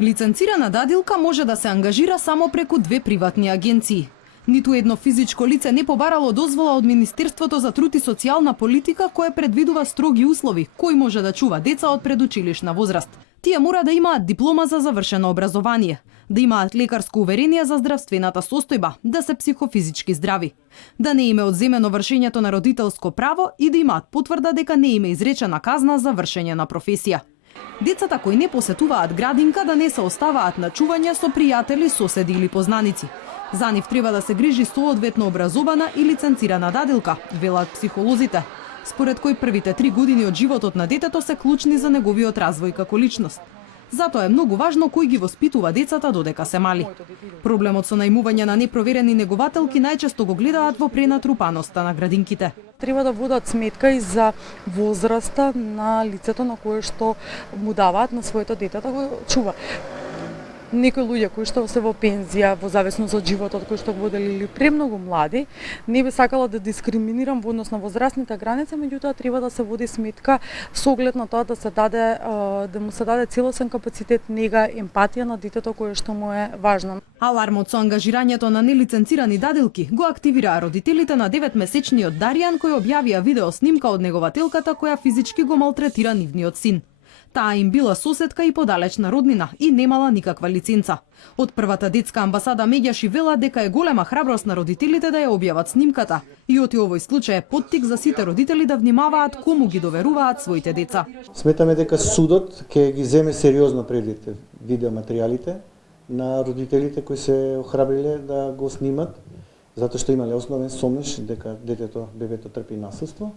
Лиценцирана дадилка може да се ангажира само преку две приватни агенции. Ниту едно физичко лице не побарало дозвола од Министерството за труд и социјална политика, кое предвидува строги услови кој може да чува деца од предучилишна возраст. Тие мора да имаат диплома за завршено образование, да имаат лекарско уверение за здравствената состојба, да се психофизички здрави, да не им е одземено вршењето на родителско право и да имаат потврда дека не им е изречена казна за вршење на професија. Децата кои не посетуваат градинка да не се оставаат на чување со пријатели, соседи или познаници. За нив треба да се грижи соодветно образована и лиценцирана дадилка, велат психолозите, според кои првите 3 години од животот на детето се клучни за неговиот развој како личност. Затоа е многу важно кој ги воспитува децата додека се мали. Проблемот со најмување на непроверени негователки најчесто го гледаат во пренатрупаноста на градинките. Треба да водат сметка и за возраста на лицето на кое што му даваат на своето дете да го чува. Некои луѓе кои што се во пензија, во зависност од животот кој што го водели или премногу млади, не би сакала да дискриминирам во однос на возрастните граници, меѓутоа треба да се води сметка со оглед на тоа да се даде да му се даде целосен капацитет, нега, емпатија на детето кое што му е важно. Алармот со ангажирањето на нелиценцирани дадилки го активираа родителите на 9-месечниот Даријан кој објавија видео снимка од негователката која физички го малтретира нивниот син. Таа им била соседка и подалечна роднина и немала никаква лиценца. Од првата детска амбасада меѓаши вела дека е голема храброст на родителите да ја објават снимката и оти овој случај е поттик за сите родители да внимаваат кому ги доверуваат своите деца. Сметаме дека судот ќе ги земе сериозно предвид видеоматеријалите на родителите кои се охрабриле да го снимат, затоа што имале основен сомнеш дека детето, бебето трпи насилство.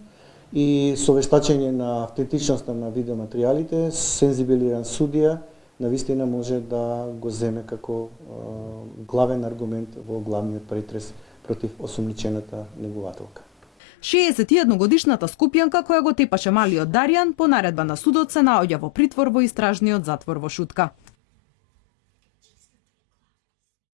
И со вештачење на автентичноста на видеоматеријалите, сензибилиран судија навистина може да го земе како главен аргумент во главниот претрес против осумничената негователка. 61-годишната скопјанка која го тепаше малиот Даријан по наредба на судот се наоѓа во притвор во истражниот затвор во Шутка.